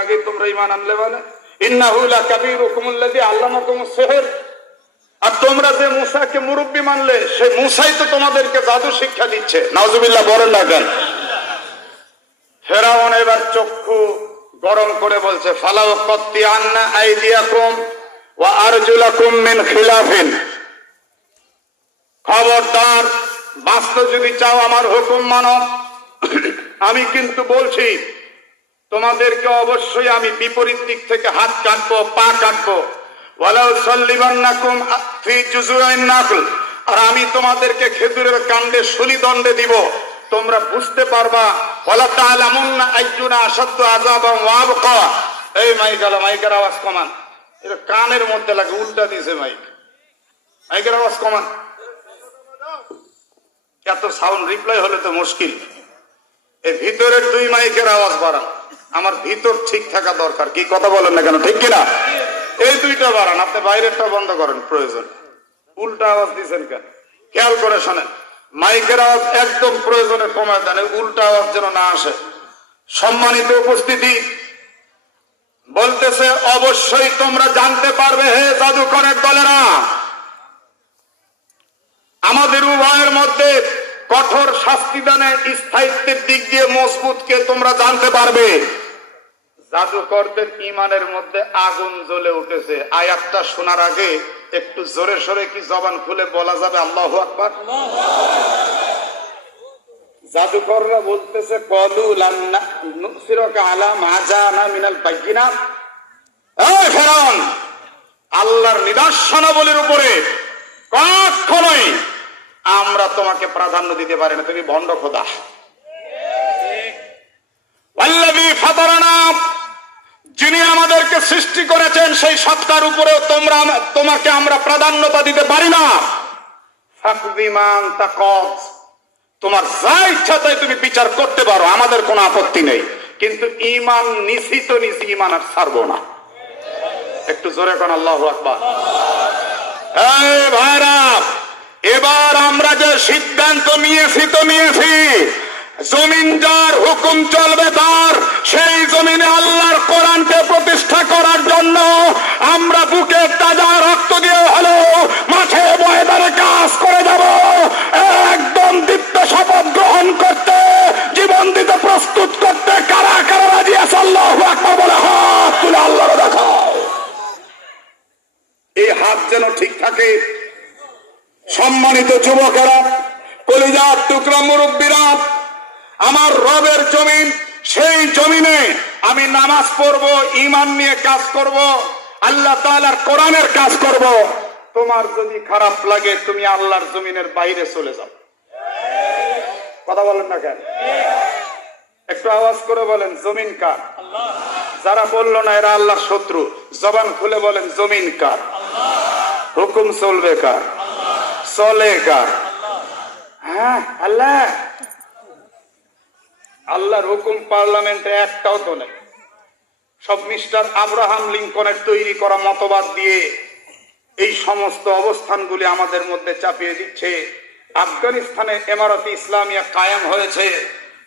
আগে তোমরা ঈমান আনলে বলে ইন্নাহু লাকাবীরুকুমুল্লাযী আল্লামাকুমুস সিহর। আর তোমরা যে মূসাকে মুরব্বি মানলে, সেই মূসাই তো তোমাদেরকে জাদু শিক্ষা দিচ্ছে। নাউজুবিল্লাহ বলেন না কেন? ফেরাউন এবার চক্ষু গরম করে বলছে ফালাউ কাত্তিআন্না আইদিয়াকুম ওয়া আরজুলাকুম মিন খিলাফিন। খবরদার, বাঁচতে যদি চাও আমার হুকুম মানো। আমি কিন্তু বলছি তোমাদেরকে অবশ্যই আমি বিপরীত দিক থেকে হাত কাটবো, পা কাটবো। ওয়ালাউ সাল্লিবান্নাকুম ফি জুযুইন নাখল। আর আমি তোমাদেরকে খেজুরের কাণ্ডে শুলি দণ্ডে দিব। তোমরা বুঝতে পারবা। ওয়ালা তাআলামুন্না আইয়ুনা আশাদ্দু আযাবান ওয়া আবকা। এই মাইকের আওয়াজ কমান, এটা কানের মধ্যে লাগে, উল্টা দিয়েছে মাইকের আওয়াজ কমান। এত সাউন্ড রিপ্লাই হলে তো মুশকিল। এই ভিতরের দুই মাইকের আওয়াজ বাড়ান। আমার ভিতর ঠিক থাকা দরকার। কি কথা বলেন না কেন, ঠিক কিনা? এই দুইটা বাড়ান, আপনি বাইরেরটা বন্ধ করেন প্রয়োজন। উল্টা আওয়াজ দিচ্ছেন কেন? খেয়াল করে শোনেন, মাইকের আওয়াজ একদম প্রয়োজনে কমায় দেন, উল্টা আওয়াজ যেন না আসে। সম্মানিত উপস্থিতি, বলতেছে অবশ্যই তোমরা জানতে পারবে হে জাদুকরের দলেরা, আমাদের উভয়ের মধ্যে কঠোর শাস্তি দানের স্থায়িত্বের দিক দিয়ে মজবুতকে তোমরা জানতে পারবে। জাদুকরদের ইমানের মধ্যে আগুন জ্বলে উঠেছে। আয়াতটা শোনার আগে একটু জোরে সোরে কি জবান খুলে বলা যাবে আল্লাহু আকবার? জাদুকররা বলতেছে ক্বালু লান নুসিরাকা আলা মা জানা মিনাল বায়িনাত। এই ফেরাউন, আল্লাহর নিদর্শনাবলীর উপরে কখনোই আমরা তোমাকে প্রাধান্য দিতে পারি না, তুমি ভণ্ড খোদা। আল্লাযী ফাতারানা, যিনি আমাদেরকে সৃষ্টি করেছেন সেই সত্তার উপরেও তোমাকে আমরা প্রাধান্যতা দিতে পারি না। ফাকবিমান তাকাত, তোমার যা ইচ্ছা তাই তুমি বিচার করতে পারো, আমাদের কোনো আপত্তি নেই। কিন্তু ঈমান নিছি তো নিছি, ঈমান আর ছাড়বো না। একটু জোরে কোন আল্লাহু আকবার। এই ভাইরা, এবার আমরা যে সিদ্ধান্ত নিয়েছি তো নিয়েছি, জমিন যার হুকুম চলবে তার, সেই জমিনে আল্লাহর কোরআনকে প্রতিষ্ঠা করার জন্য আমরা বুকে তাজা রক্ত দিয়ে হলো মাঠে ময়দানে কাজ করে যাব। একদম দীপ্ত শপথ গ্রহণ করতে, জীবন দিতে প্রস্তুত করতে কারা কারা রাজি আছে? আল্লাহু আকবার বলে হাত তুলে আল্লাহর দেখাও। এই হাত যেন ঠিক থাকে। সম্মানিত যুবকেরা, কলিজার টুকরা মুরব্বীরা, আমার রবের জমিন, সেই জমিনে আমি নামাজ পড়ব, ঈমান নিয়ে কাজ করব, আল্লাহ তাআলার কোরআনের কাজ করব। তোমার যদি খারাপ লাগে তুমি আল্লাহর জমিনের বাইরে চলে যাও। কথা বলেন না কেন? একটু আওয়াজ করে বলেন জমিন কার? যারা বললো না এরা আল্লাহর শত্রু, জবান খুলে বলেন জমিন কার? হুকুম চলবে কার? চলে কার? হ্যাঁ, আল্লাহ। আল্লাহর হুকুম পার্লামেন্টে একটাও তো নেই। সব মিস্টার আব্রাহাম লিঙ্কনের তৈরি করা মতবাদ দিয়ে এই সমস্ত অবস্থানগুলি আমাদের মধ্যে চাপিয়ে দিচ্ছে। আফগানিস্তানে ইমারতে ইসলামিয়া কায়েম হয়েছে।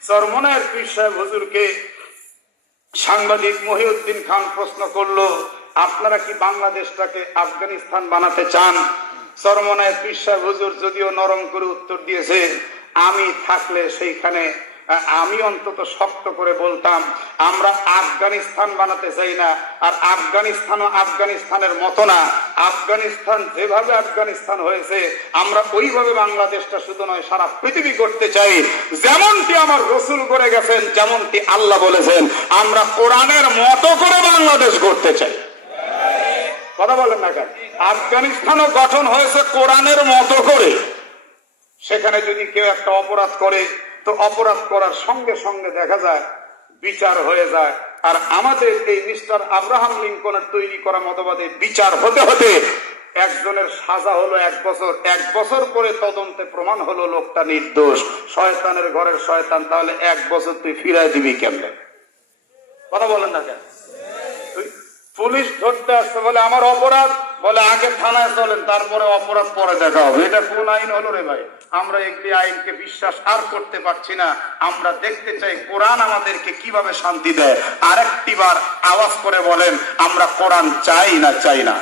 চরমনায়ের পীর সাহেব হুজুরকে সাংবাদিক মহিউদ্দিন খান প্রশ্ন করলো, আপনারা কি বাংলাদেশটাকে আফগানিস্তান বানাতে চান? চরমনায়ের পীর সাহেব হুজুর যদিও নরম করে উত্তর দিয়েছে, আমি থাকলে সেইখানে আমি অন্তত শক্ত করে বলতাম আমরা আফগানিস্তান বানাতে চাই না। আর আফগানিস্তানও আফগানিস্তানের মতো না। আফগানিস্তান যেভাবে আফগানিস্তান হয়েছে আমরা ওইভাবে বাংলাদেশটা শুধু নয় সারা পৃথিবী করতে চাই। যেমনটি আমার রসুল করে গেছেন, যেমনটি আল্লাহ বলেছেন, আমরা কোরআনের মতো করে বাংলাদেশ করতে চাই। কথা বলেন না কেন? আফগানিস্তানও গঠন হয়েছে কোরআনের মতো করে। সেখানে যদি কেউ একটা অপরাধ করে তো অপরাধ করার সঙ্গে সঙ্গে দেখা যায় বিচার হয়ে যায়। আর আমাদের এই মিস্টার আব্রাহাম লিঙ্কনের তৈরি করা মতবাদে বিচার হতে হতে একজনের সাজা হলো 1 বছর, 1 বছর পরে তদন্তে প্রমাণ হলো লোকটা নির্দোষ। শয়তানের ঘরের শয়তান, তাহলে 1 বছর তুই ফিরাই দিবি কেমনে? কথা বলেন না কেন? পুলিশ ধরতে আসছে, বলে আমার অপরাধ, বলে আগে থানায় চলেন, তারপরে অপরাধ পরে দেখা হবে। এটা কোন আইন হলো রে ভাই? আমরা একটি আইনকে বিশ্বাস আর করতে পারছি না। আমরা দেখতে চাই কোরআন আমাদেরকে কিভাবে শান্তি দেয়। আওয়াজ করে বলেন আমরা কোরআন চাই না চাই না?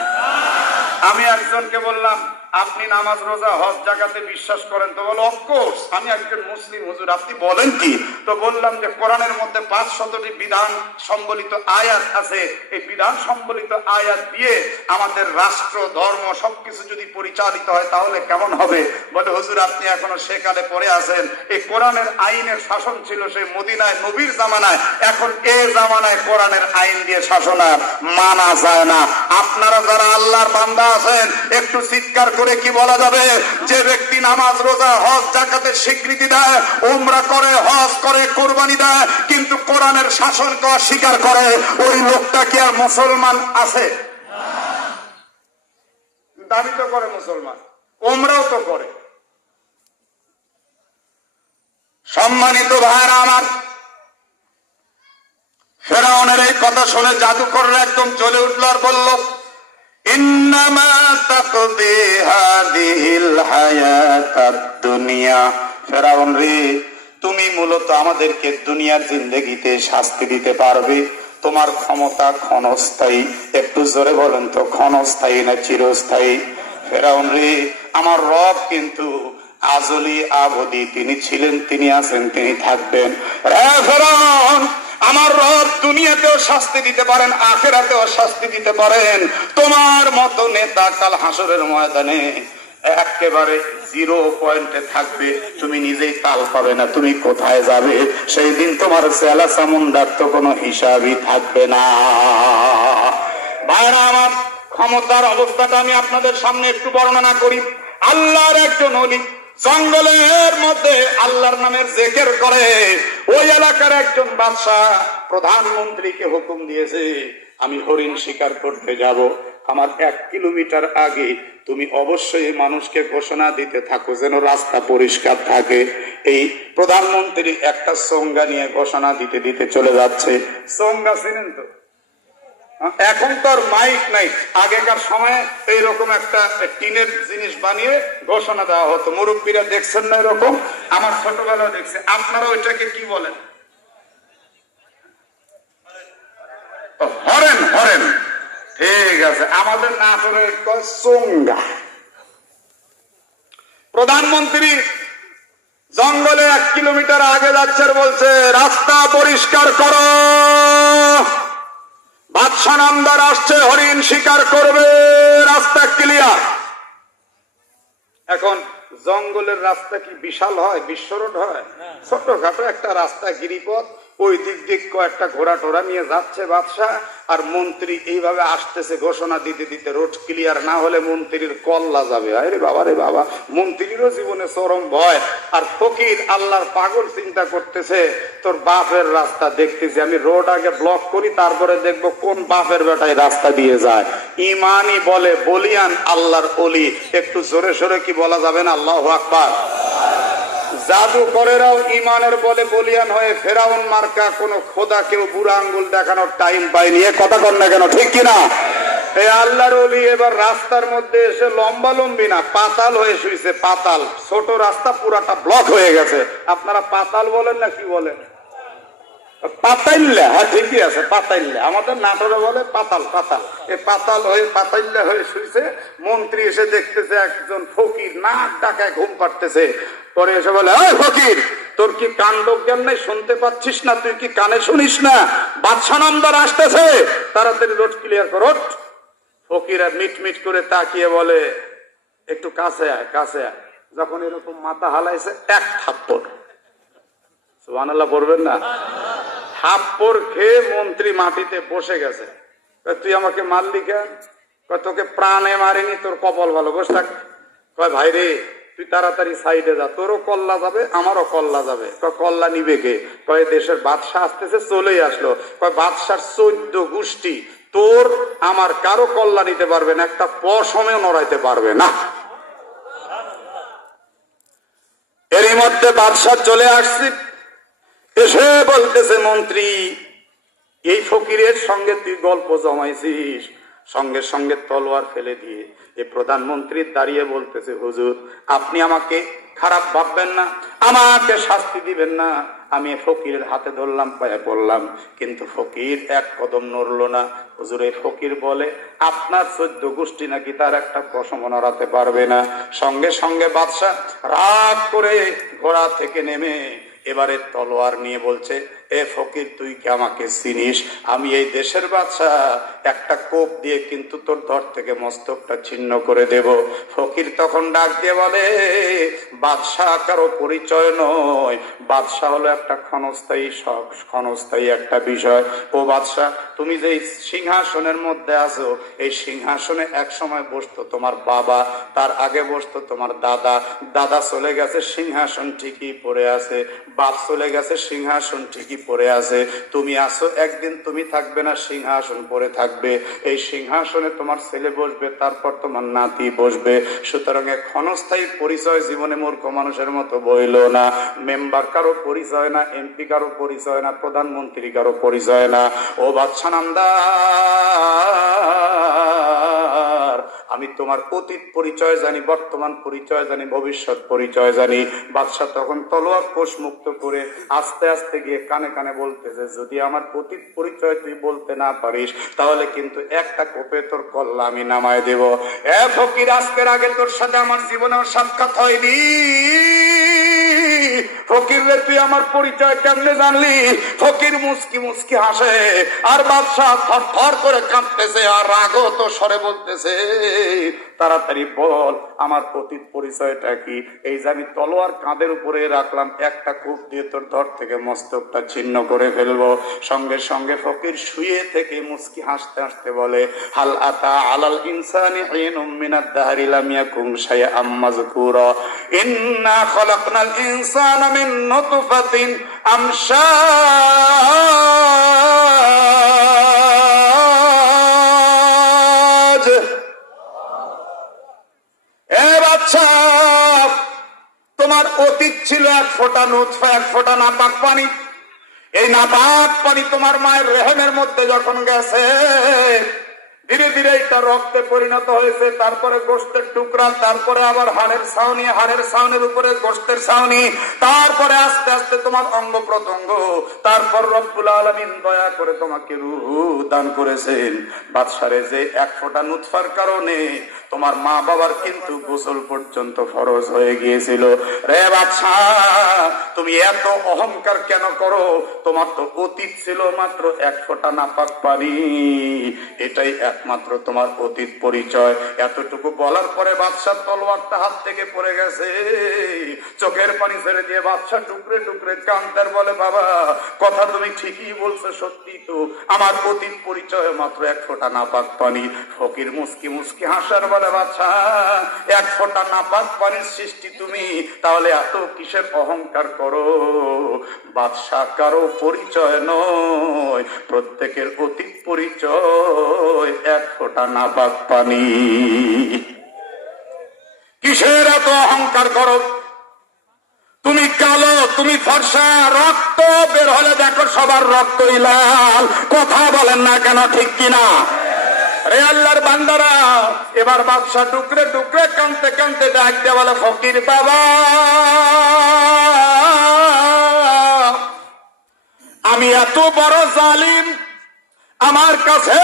আমি একজনকে বললাম, আপনি নামাজ রোজা হজ জাকাতে বিশ্বাস করেন? তো বলো অফকোর্স, আমি একজন মুসলিম হুজুর, আপনি বলেন কি? তো বললাম যে কোরআনের মধ্যে 500টি বিধান সম্বলিত আয়াত আছে, এই বিধান সম্বলিত আয়াত দিয়ে আমাদের রাষ্ট্র ধর্ম সবকিছু যদি পরিচালিত হয় তাহলে কেমন হবে? বলে হুজুর আপনি এখনো সেকালে পড়ে আছেন, এই কোরআনের আইনের শাসন ছিল সেই মদিনায় নবীর জামানায়, এখন এ জামানায় কোরআনের আইন দিয়ে শাসন আর মানা যায় না। আপনারা যারা আল্লাহর বান্দা আছেন একটু চিৎকার করে কি বলা যাবে? যে ব্যক্তি নামাজ রোজা হজ জাকাতের স্বীকৃতি দেয়, উমরা করে, হজ করে, কুরবানি দেয়, কিন্তু কোরআনের শাসনকে অস্বীকার করে, ওই লোকটা কি আর মুসলমান আছে? দাবি তো করে মুসলমান, উমরাও তো করে। সম্মানিত ভাইরা আমার, ফেরাউনের এই কথা শুনে জাদুকররা একদম জ্বলে উঠল আর বলল, ইন্নামা তাকদি হাদিহিল হায়াতাদ দুনিয়া। ফেরাউন রে, তুমি মূলত আমাদেরকে দুনিয়ার জিন্দেগিতে শাস্তি দিতে পারবে, তোমার ক্ষমতা ক্ষণস্থায়ী। একটু জোরে বলেন তো, ক্ষণস্থায়ী না চিরস্থায়ী? ফেরাউন রে, আমার রব কিন্তু আজলি আবদি, তিনি ছিলেন, তিনি আছেন, তিনি থাকবেন। ফেরাউন, আমার রব দুনিয়াতেও শাস্তি দিতে পারেন, আখিরাতেও শাস্তি দিতে পারেন। তোমার মতো নেতা কাল হাসরের ময়দানে একেবারে 0 পয়েন্টে থাকবে, তুমি নিজেই তাল পাবে না, তুমি কোথায় যাবে? সেই দিন তোমার চেলা চামুন্ডার তো কোনো হিসাবই থাকবে না। ভাইরা আমার, ক্ষমতার অবস্থাটা আমি আপনাদের সামনে একটু বর্ণনা করি। আল্লাহর একজন ওলি জঙ্গলের মধ্যে আল্লাহর নামের জিকির করে, ওই এলাকার একজন বাদশাহ প্রধানমন্ত্রীকে হুকুম দিয়েছে, আমি হরিণ শিকার করতে যাব, আমার 1 কিলোমিটার আগে তুমি অবশ্যই মানুষকে ঘোষণা দিতে থাকো যেন রাস্তা পরিষ্কার থাকে। এই প্রধানমন্ত্রী একটা সঙ্গা নিয়ে ঘোষণা দিতে দিতে চলে যাচ্ছে। সঙ্গা চিনেন তো? এখন তো আর মাইক নাই, আগেকার সময়ে এইরকম একটা টিনের জিনিস বানিয়ে ঘোষণা দেওয়া হতো। মুরব্বীরা দেখছেন না এরকম? আমার ছোটবেলা দেখছে। আপনারা ওইটাকে কি বলেন? হরেন, হরেন, ঠিক আছে। আমাদের নাটোরে চোঙ্গা। প্রধানমন্ত্রী জঙ্গলে 1 কিলোমিটার আগে যাচ্ছে আর বলছে রাস্তা পরিষ্কার করো, বাদশা নামদার আসছে, হরিণ শিকার করবে, রাস্তা ক্লিয়ার। এখন জঙ্গলের রাস্তা কি বিশাল হয়? বিশ্ব রোড হয়? ছোটখাটো একটা রাস্তা, গিরিপথ, ওই দিক দিক কয়েকটা ঘোড়া টোড়া নিয়ে যাচ্ছে বাদশাহ, আর মন্ত্রী এইভাবে আসতেছে ঘোষণা দিতে দিতে। রোড ক্লিয়ার না হলে মন্ত্রীর কল্লা যাবে। আরে বাবা রে বাবা, মন্ত্রীরও জীবনে চরম ভয়। আর ফকির আল্লাহর পাগল চিন্তা করতেছে, তোর বাপের রাস্তা দেখতেছি, আমি রোড আগে ব্লক করি, তারপরে দেখবো কোন বাপের বেটায় রাস্তা দিয়ে যায়। ইমানই বলে বলিয়ান আল্লাহর ওলি। একটু জোরে সোরে কি বলা যাবে না আল্লাহু আকবার? জাদুকরেরাও ইমানের বলে বলিয়ান হয়ে ফেরাউন মার্কা কোন খোদা কেউ বুড়া আঙ্গুল দেখানোর টাইম পায়নি। এ কথা কন না কেন, ঠিক কিনা? এই আল্লাহর ওলি এবার রাস্তার মধ্যে এসে লম্বা লম্বি না, পাতাল হয়ে শুয়েছে। পাতাল, ছোট রাস্তা পুরাটা ব্লক হয়ে গেছে। আপনারা পাতাল বলেন না কি বলেন? পাতাইল্লা, হ্যাঁ ঠিকই আছে, পাতাইল্লা। আমাদের নাটোরে বলে পাতাল। পাতাল, এই পাতাল হয়ে পাতাইল্লা হয়ে শুয়েছে। মন্ত্রী এসে দেখতেছে একজন ফকির নাক ডাকায় ঘুম পাড়তেছে। পরে এসে বলে, ওই ফকির, তোর কি কাণ্ড জ্ঞান নাই? শুনতে পাচ্ছিস না? তুই কি কানে শুনিস না? বাদশা নামদার আসতেছে, তাড়াতাড়ি রোড ক্লিয়ার কর। ফকির আর মিট মিট করে তাকিয়ে বলে, একটু কাছে আয়, কাছে আয়। যখন এরকম মাথা হালাইছে, 1 থাপ্পড়। সুবহানাল্লাহ পড়বেন না? থাপ্পড় খেয়ে মন্ত্রী মাটিতে বসে গেছে। তুই আমাকে মারলি কেন? তোকে প্রাণে মারিনি, তোর কপাল ভালো, বসে থাক। কয় ভাই রে, তুই তাড়াতাড়ি সাইডে যা, তোরও কল্লা যাবে, আমারও কল্লা যাবে। কল্লা নিবে কে? কয় দেশের বাদশা আসতেছে, চলেই আসলো। কয় বাদশার 14 গোষ্ঠী, তোর আমার কারো কল্লা নিতে পারবে না, একটা পশমেও নড়াইতে পারবে না। এরই মধ্যে বাদশা চলে আসছে, এসে বলতেছে, মন্ত্রী, এই ফকিরের সঙ্গে তুই গল্প জমাইছিস। সঙ্গে সঙ্গে তলোয়ার ফেলে দিয়ে এই প্রধানমন্ত্রী দাঁড়িয়ে বলতেছে, হুজুর আপনি আমাকে খারাপ ভাববেন না, আমাকে শাস্তি দিবেন না। আমি ফকিরের হাতে ধরলাম, পায়ে পড়লাম, কিন্তু ফকির এক কদম নড়লো না। হুজুর, এই ফকির বলে আপনার 14 গোষ্ঠী নাকি তার একটা পশম নড়াতে পারবে না। সঙ্গে সঙ্গে বাদশা রাগ করে ঘোড়া থেকে নেমে এবারে তলোয়ার নিয়ে বলছে, এ ফকির, তুই কি আমাকে চিনিস? আমি এই দেশের বাদশা, একটা কোপ দিয়ে কিন্তু তোর ধর থেকে মস্তকটা ছিন্ন করে দেব। ফকির তখন ডাক দিয়ে বলে, বাদশা কারো পরিচয় নয়, বাদশা হলো একটা ক্ষণস্থায়ী শখ, ক্ষণস্থায়ী একটা বিষয়। ও বাদশা, তুমি যে সিংহাসনের মধ্যে আছো, এই সিংহাসনে এক সময় বসতো তোমার বাবা, তার আগে বসতো তোমার দাদা, দাদা চলে গেছে, সিংহাসন ঠিকই পড়ে আছে, বাপ চলে গেছে, সিংহাসন ঠিকই পড়ে আছে, তুমি আসো, একদিন তুমি থাকবে না, সিংহাসন পড়ে থাকবে। এই সিংহাসনে তোমার ছেলে বসবে, তারপর তোমার নাতি বসবে। সুতরাং ক্ষণস্থায়ী পরিচয় জীবনে মূর্খ মানুষের মতো বইল না। মেম্বার কারো পরিচয় না, এমপি কারো পরিচয় না, প্রধানমন্ত্রী কারো পরিচয় না। ও বাদশা নামদার, আমি তোমার অতীত পরিচয় জানি, বর্তমান পরিচয় জানি, ভবিষ্যৎ পরিচয় জানি। বাদশা তখন তলোয়ার কোষ মুক্ত করে আস্তে আস্তে গিয়ে কানে কানে বলতেছে, যদি আমার অতীত পরিচয় তুই বলতে না পারিস, তাহলে কিন্তু একটা কোপে তোর কল্লা আমি নামায় দেব। এ ফকির, আজকের আগে তোর সাথে আমার জীবনেও সাক্ষাৎ হয়নি। ফকির রে, তুই আমার পরিচয় কেমনে জানলি? ফকির মুস্কি মুস্কি হাসে, আর বাদশা থর থর করে কাঁপতেছে, আর রাগত স্বরে বলতেছে, তাড়াতাড়ি বল আমার অতীত পরিচয়টা কি? এই যে আমি তলোয়ার কাঁধের উপরে রাখলাম, একটা কূপ দিয়ে তোর ধর থেকে মস্তকটা ছিন্ন করে ফেলবো। সঙ্গে সঙ্গে ফকির শুয়ে থেকে মুস্কি হাসতে হাসতে বলে, হাল আতা আলাল ইনসানি হিনুম মিনাদ দাহরি লাম ইয়াকুন শাইআম মাযকুরা ইন্না খালাকনাল ইনসানা মিন নুতফাতিন আমশাজ। এ বাচ্চা, তোমার অতীত ছিল এক ফোঁটা নুতফা, এক ফোঁটা নাপাক পানি। এই নাপাক পানি তোমার মায়ের রেহেমের মধ্যে যখন গেছে, ধীরে ধীরে এটা রক্তে পরিণত হয়েছে, তারপরে গোশতের টুকরা, তারপরে আবার হাড়ের ছাউনি, হাড়ের ছাউনির উপরে গোশতের ছাউনি, তারপরে আস্তে আস্তে তোমার অঙ্গ প্রত্যঙ্গ, তারপর রব্বুল আলামিন দয়া করে তোমাকে রূহ দান করেছেন। বাদশারে, যে এক ফোঁটা নুতফার কারণে তোমার মা বাবার কিন্তু গোসল পর্যন্ত ফরজ হয়ে গিয়েছিল। রে বাদশা, তুমি এত অহংকার কেন করো? তোমার তো অতীত ছিল মাত্র এক ফোঁটা নাপাক পানি, এটাই একমাত্র তোমার অতীত পরিচয়। এতটুকু বলার পরে বাদশার তলোয়ারটা হাত থেকে পড়ে গেছে, চোখের পানি ছেড়ে দিয়ে বাদশা টুকরে টুকরে কান্দার বলে, বাবা, কথা তুমি ঠিকই বলছো, সত্যি তো আমার অতীত পরিচয় মাত্র এক ফোঁটা নাপাক পানি। ফকির মুস্কি মুস্কি হাসার বলে, বাদশা, এক ফোঁটা নাপাক পানির সৃষ্টি তুমি, তাহলে এত কিসের অহংকার করো? বাদশা কারো পরিচয় নয়, প্রত্যেকের অতীত পরিচয় এক ফোঁটা নাপাক পানি। কিসের এত অহংকার করো? তুমি কালো, তুমি ফর্সা, রক্ত বের হলে দেখো সবার রক্তই লাল। কথা বলেন না কেন, ঠিক কিনা? রে আল্লাহর বান্দারা, এবার বাদশা টুকরে টুকরে কানতে কানতে ডাক দিয়ে বলে, ফকির বাবা, আমি এত বড় জালিম, আমার কাছে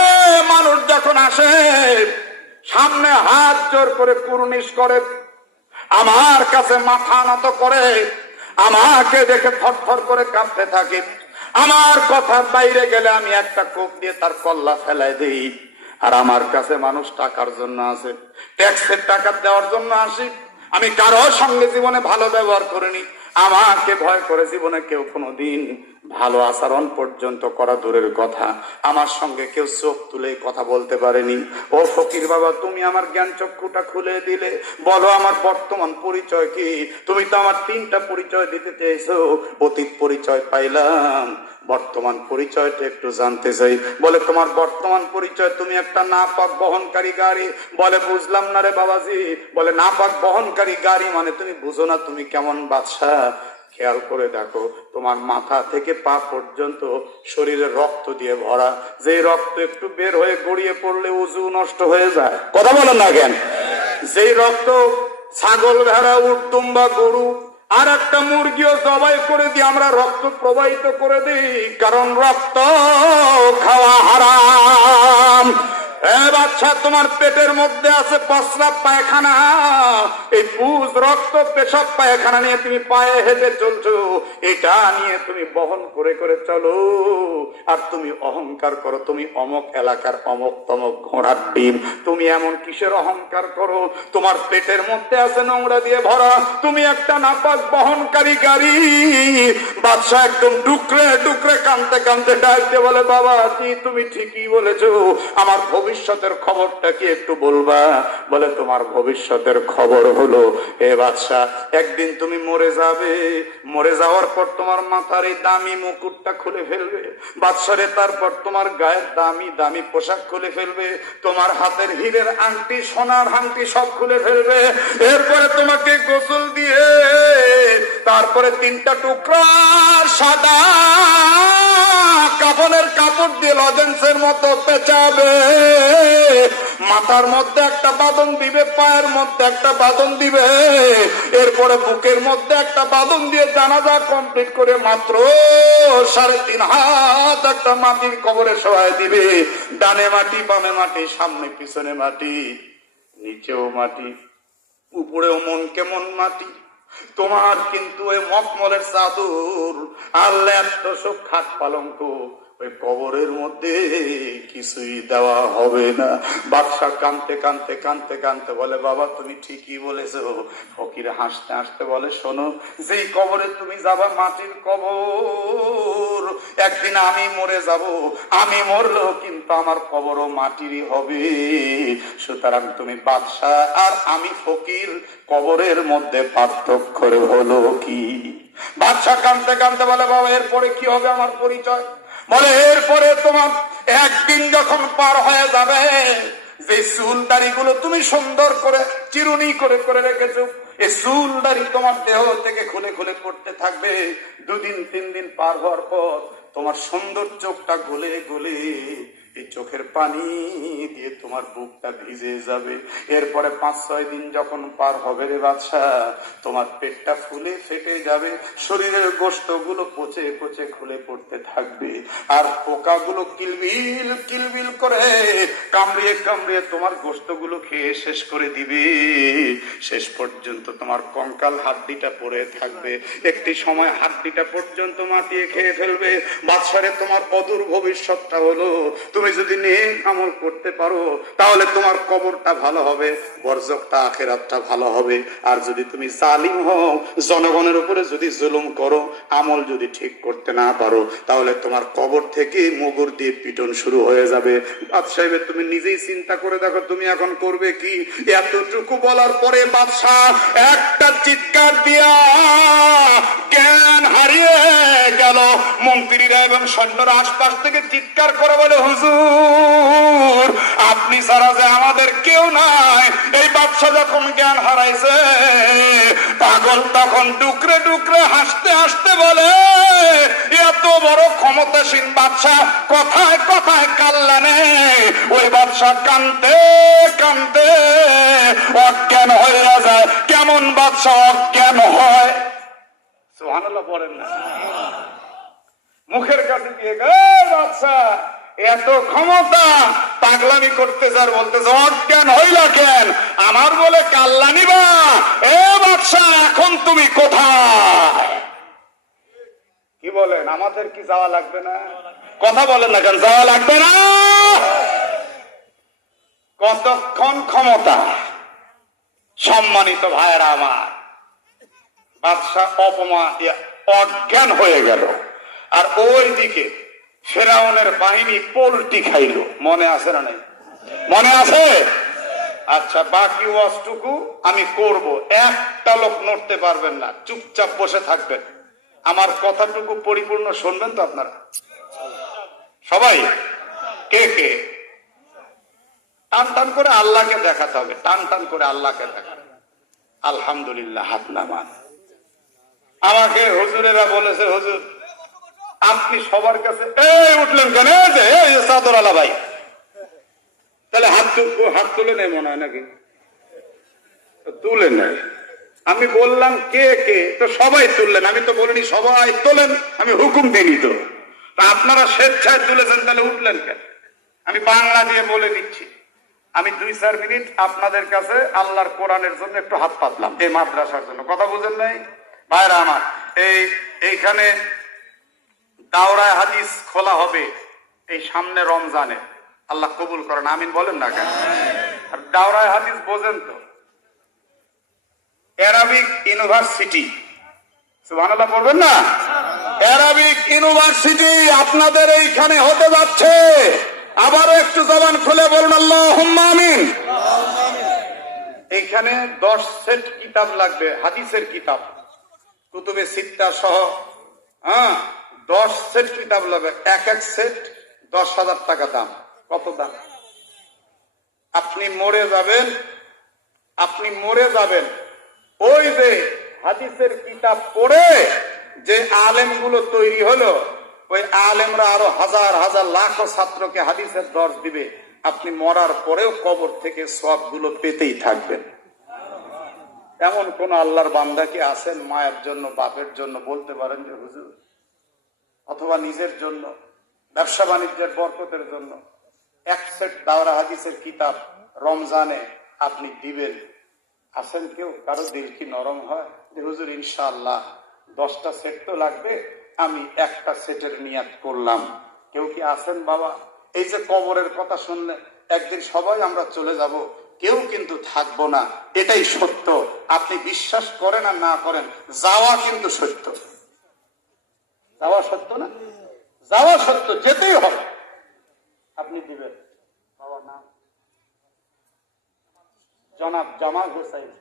মানুষ যখন আসে, সামনে হাত জোর করে কুর্নিশ করে, আমার কাছে মাথা নত করে, আমাকে দেখে থরথর করে কাঁপতে থাকে, আমার কথার বাইরে গেলে আমি একটা কোপ দিয়ে তার কল্লা ফেলাই দিই। আর আমার কাছে মানুষ টাকার জন্য আসে, ট্যাক্সের টাকা দেওয়ার জন্য আসি। আমি কারো সঙ্গে জীবনে ভালো ব্যবহার করিনি, আমাকে ভয় করে জীবনে কেউ কোনোদিন ভালো আচরণ পর্যন্ত করা দূরের কথা, আমার সঙ্গে কেউ চোখ তুলে কথা বলতে পারেনি। ও ফকির বাবা, তুমি আমার জ্ঞান চক্ষুটা খুলে দিলে, বলো আমার বর্তমান পরিচয় কি? তুমি তো আমার 3টা পরিচয় দিতে চেয়েছো, অতীত পরিচয় পাইলাম, বর্তমান পরিচয়টা একটু জানতে চাই। বলে, তোমার বর্তমান পরিচয় তুমি একটা নাপাক বহনকারী গাড়ি। বলে, বুঝলাম না রে বাবাজি। বলে, নাপাক বহনকারী গাড়ি মানে তুমি বুঝো না তুমি কেমন বাদশা। খেয়াল করে দেখো, তোমার মাথা থেকে পা পর্যন্ত শরীরে রক্ত দিয়ে ভরা, যে রক্ত একটু বের হয়ে গড়িয়ে পড়লে উজু নষ্ট হয়ে যায়। কথা বলেন না কেন? যেই রক্ত ছাগল, ভেড়া, উট, দুম্বা, গরু আর একটা মুরগিও জবাই করে দিয়ে আমরা রক্ত প্রবাহিত করে দিই, কারণ রক্ত খাওয়া হারাম। বাচ্চা, তোমার পেটের মধ্যে আছে প্রস্রাব পায়খানা, এই পুজ রক্ত পেশাব পায়খানা নিয়ে তুমি পায়ে হেঁটে চলছো, এটা নিয়ে তুমি বহন করে করে চলো, আর তুমি অহংকার করো তুমি অমক এলাকার অমক তমক ঘোড়ার ডিম। তুমি এমন কিসের অহংকার করো? তোমার পেটের মধ্যে আছে নোংরা দিয়ে ভরা, তুমি একটা নাপাক বহনকারী গাড়ি। বাদশা একদম ডুকরে ডুকরে কানতে কানতে ডাকতে বলে, বাবা জি তুমি ঠিকই বলেছো, আমার ভবিষ্যতের খবরটা কি একটু বলবা? বলে, তোমার ভবিষ্যতের খবর হলো এ বাদশা, একদিন তুমি মরে যাবে, মরে যাওয়ার পর তোমার মাথার এই দামি মুকুটটা খুলে ফেলবে বাদশারে, তারপর তোমার গায়ের দামি দামি পোশাক খুলে ফেলবে, তোমার হাতের হীরের আংটি সোনার আংটি সব খুলে ফেলবে, এরপরে তোমাকে গোসল দিয়ে তারপরে 3টা টুকরা সাদা কাফনের কাপড় দিয়ে লজেন্সের মতো পেঁচাবে, মাথার মধ্যে একটা বাঁধন দিবে, পায়ের মধ্যে একটা বাঁধন দিবে, এরপরে বুকের মধ্যে একটা বাঁধন দিয়ে জানাজা কমপ্লিট করে মাত্র 3.5 হাত একটা মাটির কবরে শোয়ায় দিবে। ডানে মাটি, বামে মাটি, সামনে পিছনে মাটি, নিচেও মাটি, উপরেও মন কেমন মাটি। তোমার কিন্তু ওই মখমলের চাদর আর ল্যাপটপ খাট পালঙ্ক ওই কবরের মধ্যে কিছুই দেওয়া হবে না। বাদশা কানতে কানতে কানতে কানতে বলে, বাবা তুমি ঠিকই বলেছো। ফকির হাসতে হাসতে বলে, শোনো, যেই কবরে তুমি যাবা মাটির কবর, একদিন আমি মরে যাব, আমি মরলেও কিন্তু আমার কবরও মাটিরই হবে, সুতরাং তুমি বাদশা আর আমি ফকির, কবরের মধ্যে পার্থক্য হলো কি? বাদশা কানতে কানতে বলে, বাবা এরপরে কি হবে আমার পরিচয়? বলে, এরপরে তোমার একদিন যখন পার হয়ে যাবে, যে চুল দাড়ি গুলো তুমি সুন্দর করে চিরুনি করে করে রেখেছো, এই চুল দাড়ি তোমার দেহ থেকে খুলে খুলে পড়তে থাকবে। 2 দিন 3 দিন পার হওয়ার পর তোমার সুন্দর চোখটা গলে গলে এই চোখের পানি দিয়ে তোমার বুকটা ভিজে যাবে। এরপরে 5-6 দিন যখন পার হবে রে বাদশা, তোমার পেটটা ফুলে ফেটে যাবে, শরীরের গোশতগুলো পচে পচে খুলে পড়তে থাকবে, আর পোকাগুলো কিলবিল কিলবিল করে কামড়িয়ে কামড়িয়ে তোমার গোশতগুলো খেয়ে শেষ করে দিবে। শেষ পর্যন্ত তোমার কঙ্কাল হাড্ডিটা পড়ে থাকবে, একটি সময় হাড্ডিটা পর্যন্ত মাটিয়ে খেয়ে ফেলবে। বাদশারে তোমার অদূর ভবিষ্যৎটা হলো, তুমি যদি নেক আমল করতে পারো তাহলে তোমার কবরটা ভালো হবে, বরজখটা আখিরাতটা ভালো হবে। আর যদি তুমি জালিম হও, জনগণের উপরে যদি জুলুম করো, আমল যদি ঠিক করতে না পারো, তাহলে তোমার কবর থেকে মুগুর দিয়ে পিটন শুরু হয়ে যাবে। বাদশাহ তুমি নিজেই চিন্তা করে দেখো তুমি এখন করবে কি? এতটুকু বলার পরে বাদশাহ একটা চিৎকার দিয়া জ্ঞান হারিয়ে গেল। মন্ত্রীরা এবং সৈন্যরা আশপাশ থেকে চিৎকার করে বলে, হুজুর আপনি ছাড়া যে আমাদের কেউ নাই। এই বাদশাহ যখন জ্ঞান হারাইছে, পাগল তখন ডুকরে ডুকরে হাসতে হাসতে বলে, এত বড় ক্ষমতাসীন বাদশাহ কথায় কথায় কাল্লানে। ওই বাদশাহ কানতে কানতে অজ্ঞান হয়ে যায়। কেমন বাদশাহ অজ্ঞান হয়? সুবহানাল্লাহ পড়েন না? মুখের কাছে দিয়ে বাদশাহ এত ক্ষমতা, পাগলামি করতে যার বলতেছে অজ্ঞান হইলা কেন? আমার বলে কাল্লানি বা? এ বাদশাহ এখন তুমি কোথায়? কি বলেন, আমাদের কি যাওয়া লাগবে না? কথা বলেন না কেন, যাওয়া লাগবে না? কতক্ষণ ক্ষমতা? সম্মানিত ভাইয়েরা আমার, বাদশাহ অজ্ঞান হয়ে গেল। আর ওই দিকে ফেরাউনের বাহিনী পোলটি খাইল। মনে আছে না? নাই মনে আছে? আচ্ছা, বাকি ওয়াজটুকু আমি করব। একটা লোক নড়তে পারবেন না, চুপচাপ বসে থাকবেন। আমার কথাটুকু পরিপূর্ণ শুনবেন তো আপনারা সবাই? কে কে টান টান করে আল্লাহকে দেখাতে হবে, টান টান করে আল্লাহকে দেখাতে। আলহামদুলিল্লাহ, হাত নামান। আমাকে হুজুরেরা বলেছে, হুজুর আপনি সবার কাছে উঠলেন কেন? চাদর আলা ভাই, তাহলে হাত তুলে নেই মনে হয় নাকি? তুলে নেয়। আমি বললাম কে কে, তো সবাই তুললেন। আমি তো বলিনি সবাই তোলেন, আমি হুকুম দিইনি তো। আপনারা স্বেচ্ছায় তুলেছেন, তাহলে উঠলেন কেন? আমি বাংলা দিয়ে বলে দিচ্ছি। আমি 2-4 মিনিট আপনাদের কাছে আল্লাহর কোরআনের জন্য একটু হাত পাতলাম, এই মাদ্রাসার জন্য। কথা বুঝেন নাই ভাইরা আমার? এইখানে দাওরায়ে হাদিস খোলা হবে এই সামনে রমজানে, আল্লাহ কবুল করেন, আমিন বলেন না কেন? আর দাওরায়ে হাদিস বোঝেন তো, অ্যারাবিক ইউনিভার্সিটি, সুবহানাল্লাহ বলবেন না? অ্যারাবিক ইউনিভার্সিটি আপনাদের এইখানে হতে যাচ্ছে। আবারও একটু জবান খুলে বলুন আল্লাহুম্মা আমিন। এইখানে 10 সেট কিতাব লাগবে, হাদিসের কিতাব, কুতুবে সিত্তা সহ। 10 সেট কিতাব লাগবে, এক এক সেট 10,000 টাকা দাম। কত দাম? আপনি মরে যাবেন, ওই যে হাদিসের কিতাব পড়ে যে আলেমগুলো তৈরি হলো, ওই আলেমরা আরো হাজার হাজার লাখো ছাত্রকে হাদিসের দর্শ দিবে। আপনি মরার পরেও কবর থেকে সওয়াবগুলো পেতেই থাকবেন। এমন কোন আল্লাহর বান্দা কি আছেন মায়ের জন্য, বাপের জন্য বলতে পারেন যে হুজুর, অথবা নিজের জন্য, ব্যবসা বাণিজ্যের বরকতের জন্য এক সেট দাওরা হাদিসের কিতাব রমজানে আপনি দিবেন? আছেন কেউ? কারো দিল কি নরম হয় যে হুজুর ইনশাআল্লাহ 10টা সেট তো লাগবে, আমি একটা সেটের নিয়াত করলাম? কেউ কি আছেন বাবা? এই যে কবরের কথা শুনলে, একদিন সবাই আমরা চলে যাব, কেউ কিন্তু থাকবো না, এটাই সত্য। আপনি বিশ্বাস করেন আর না করেন, যাওয়া কিন্তু সত্য। যাওয়া সত্য না? যাওয়া সত্য, যেতেই হবে। আপনি দিবেন? বাবা নাম জনাব জামাল হোসাইন।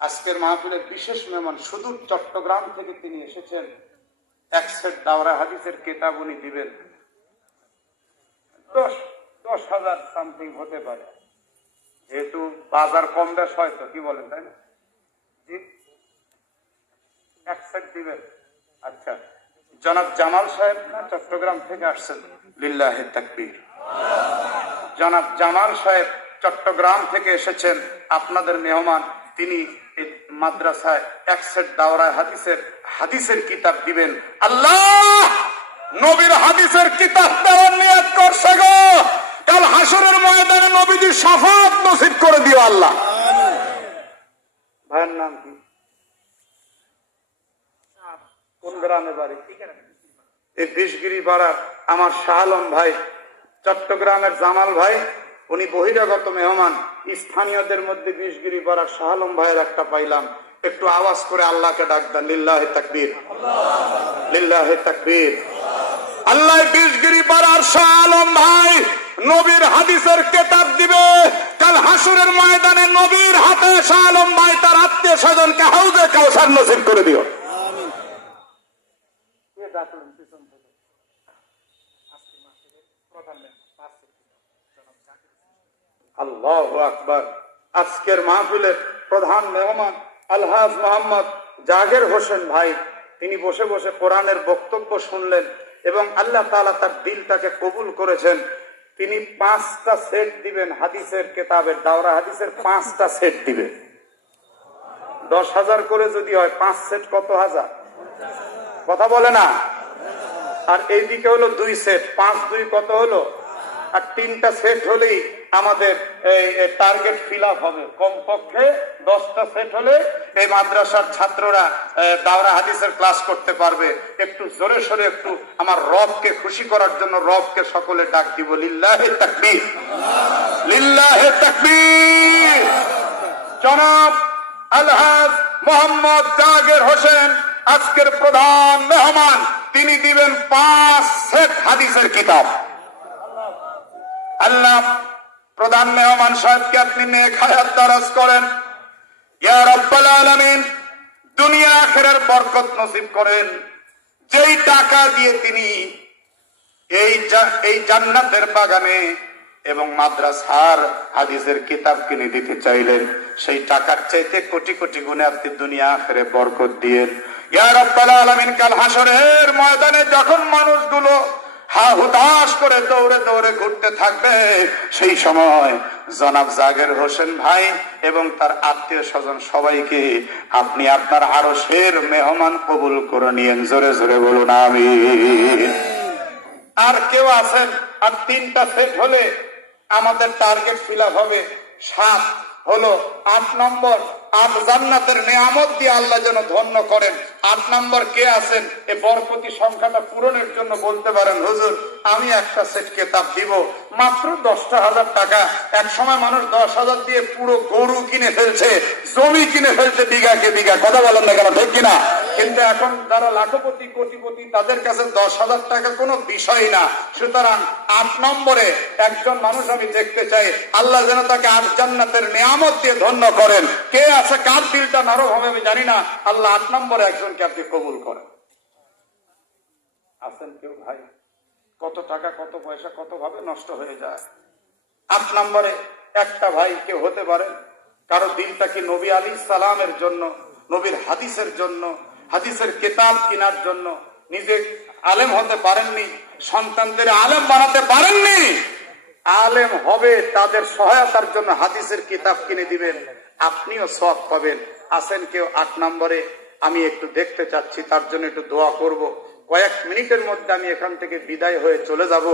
আজকের মাহফিলের বিশেষ মেহমান, শুধু চট্টগ্রাম থেকে তিনি এসেছেন। এক সেট দাওরা হাদিসের কিতাব উনি দিবেন। 10,000 সামথিং হতে পারে, যেহেতু বাজার কম বেশ হয়তো, কি বলেন তাই না? এক সেট দিবেন। আচ্ছা, জনাব জামাল সাহেব না চট্টগ্রাম থেকে আসছেন? লিল্লাহে তাকবীর। জনাব জামাল সাহেব চট্টগ্রাম থেকে এসেছেন, আপনাদের মেহমান। তিনি মাদ্রাসায় এক সেট দাওরায়ে হাদিসের কিতাব দিবেন। আল্লাহ নবীর হাদিসের কিতাব দেওয়ার নিয়ত করছে গো, কাল হাসরের ময়দানে নবীজির শাফাত নসিব করে দিও আল্লাহ। ভাইয়ের নাম কি? কোন গ্রামে বাড়ি? এই বিশগিরি পাড়ার আমার শাহ আলম ভাই, চট্টগ্রামের জামাল ভাই, উনি বহিরাগত মেহমান। স্থানীয়দের মধ্যে বিশগিরি পাড়ার শাহ আলম ভাইয়ের একটা পাইলাম, একটু আওয়াজ করে আল্লাহকে ডাক দেন, লিল্লাহে তাকবীর, লিল্লাহে তাকবীর। আল্লাহ বিশগিরি পাড়ার শাহ আলম ভাই নবীর হাদিসের কিতাব দিবে, কাল হাসরের ময়দানে নবীর হাতে শাহ আলম ভাই তার আত্মীয় স্বজনকে হাউজে কাউসার নসিব করে দিও। আল্লাহু আকবার। আজকের মাহফিলের প্রধান মেহমান আলহাজ মোহাম্মদ জাকের হোসেন ভাই, তিনি বসে বসে কোরআনের বক্তব্য শুনলেন এবং আল্লাহ তাআলা তার দিলটাকে কবুল করেছেন। তিনি 5টা সেট দিবেন হাদিসের কিতাবের, দাওরা হাদিসের 5টা সেট দিবেন। 10,000 করে যদি হয় 5 সেট কত হাজার? কথা বলে না? আর এইদিকে হলো 2 সেট, 5 2 কত হলো? আর 3টা সেট হলেই আমাদের টার্গেট ফিল আপ হবে। কমপক্ষে 10টা সেট হলে এই মাদ্রাসার ছাত্ররা দাওরা হাদিসের ক্লাস করতে পারবে। একটু জোরে সোরে একটু আমার রবকে খুশি করার জন্য রবকে সকলে ডাক দিব, লিল্লাহে তাকবীর, লিল্লাহে তাকবীর। জনাব আলহাজ মোহাম্মদ জাকের হোসেন আজকের প্রধান মেহমান, তিনি দিবেন 5 সেট হাদিসের কিতাব। আল্লাহ প্রধান মেহমান সাহেবকে আপনি নেক হায়াত দারাজ করেন, ইয়া রাব্বাল আলামিন। দুনিয়া আখিরার বরকত নসিব করেন। যেই টাকা দিয়ে তিনি এই জান্নাতের বাগানে এবং মাদ্রাসার হাদিসের কিতাব কিনে দিতে চাইলেন, সেই টাকার চাইতে কোটি কোটি গুণে আপনি দুনিয়া আখিরে বরকত দিয়েন, ইয়া রাব্বাল আলামিন। কাল হাসরের ময়দানে যখন মানুষগুলো হা হুতাশ করে দৌড়ে দৌড়ে ঘুরতে থাকবে। সেই সময় জনাব জাকের হোসেন ভাই এবং তার আত্মীয় স্বজন সবাইকে আপনি আপনার আরশের মেহমান কবুল করে নিয়েন। জোরে জোরে বলুন আমিন। আর কেউ আছেন? আর 3টা সেট হলে আমাদের টার্গেট ফিল আপ হবে। 7 হলো 8 নম্বর। 8 জান্নাতের নিয়ামত দিয়ে আল্লাহ যেন ধন্য করেন। 8 নম্বর কে আছেন? এ বরকতি সংখ্যাটা পূরণের জন্য বলতে পারেন, হুজুর আমি একটা সেট কিতাব দিব, মাত্র 10,000 টাকা। এক সময় মানুষ 10,000 দিয়ে পুরো গরু কিনে ফেলছে, জমি কিনে ফেলছে বিঘাকে বিঘা। কথা বলেন না কেন, ঠিক কিনা? কিন্তু এখন যারা লাখপতি কোটিপতি তাদের কাছে 10,000 টাকা কোনো বিষয় না। সুতরাং 8 নম্বরে একজন মানুষ আমি দেখতে চাই, আল্লাহ যেন তাকে 8 জান্নাতের নিয়ামত দিয়ে ধন্য করেন। কে আছে? কার দিলটা নরম হবে আমি জানি না। আল্লাহ 8 নম্বরে একজনকে আপনি কবুল করেন। আছেন কেউ ভাই? কত টাকা কত পয়সা কত ভাবে নষ্ট হয়ে যায়। 8 নম্বরে একটা ভাই কেউ হতে পারেন, কারো দিলটা কি নবী আলাইহিস সালামের জন্য, নবীর হাদিসের জন্য, হাদিসের কিতাব কেনার জন্য। নিজে আলেম হতে পারেননি, সন্তানদের আলেম বানাতে পারেননি, আলেম হবে তাদের সহায়তার জন্য হাদিসের কিতাব কিনে দিবেন, আপনিও সওয়াব পাবেন। আছেন কেউ 8 নম্বরে? আমি একটু দেখতে চাচ্ছি, তার জন্য একটু দোয়া করব। কয়েক মিনিটের মধ্যে আমি এখান থেকে বিদায় হয়ে চলে যাব।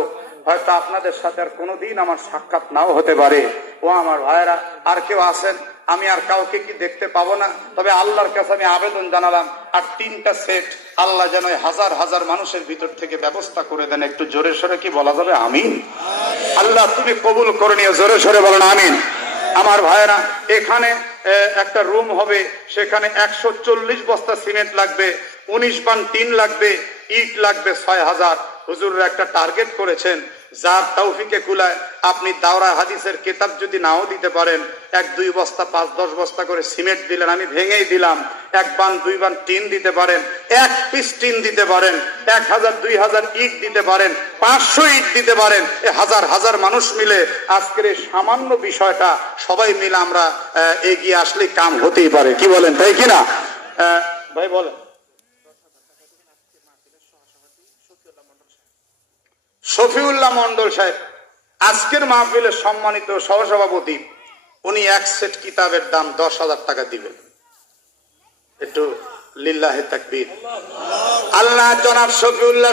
হয়তো আপনাদের সাথে আর কোনোদিন আমার সাক্ষাৎ নাও হতে পারে। ও আমার ভাইয়েরা, আর কেউ আছেন? আমি আর কাউকে কি দেখতে পাবো না? তবে আল্লাহর কাছে আমি আবেদন জানালাম, আর 3টা সেট আল্লাহ যেন হাজার হাজার মানুষের ভিতর থেকে ব্যবস্থা করে দেন। একটু জোরে সোরে কি বলা যাবে আমিন? আল্লাহ তুমি কবুল করে নিও, জোরে সোরে বলেন আমিন। আমার ভাইয়েরা, এখানে একটা রুম হবে, সেখানে 140 বস্তা সিমেন্ট লাগবে, 19 বান টিন লাগবে, ইট লাগবে 6,000। হুজুররা একটা টার্গেট করেছেন, যার তৌফিকে কুলায় আপনি দাওরা হাদিসের কিতাব যদি নাও দিতে পারেন, 1-2 বস্তা 5-10 বস্তা করে সিমেন্ট দিলেন, আমি ভেঙেই দিলাম। 1 বান 2 বান টিন দিতে পারেন, 1 পিস টিন দিতে পারেন, 1,000-2,000 ইট দিতে পারেন, 500 ইট দিতে পারেন। হাজার হাজার মানুষ মিলে আজকের এই সামান্য বিষয়টা সবাই মিলে আমরা এগিয়ে আসলে কাম হতেই পারে। কি বলেন, তাই কিনা ভাই? বলেন। শফিউল্লাহ মন্ডল সাহেব আজকের মাহফিলের সম্মানিত সহসভাপতি, উনি 1 সেট কিতাবের দাম 10,000 টাকা দিবেন। একটু লিল্লাহে তাকবীর। আল্লাহ জনাব শফিউল্লাহ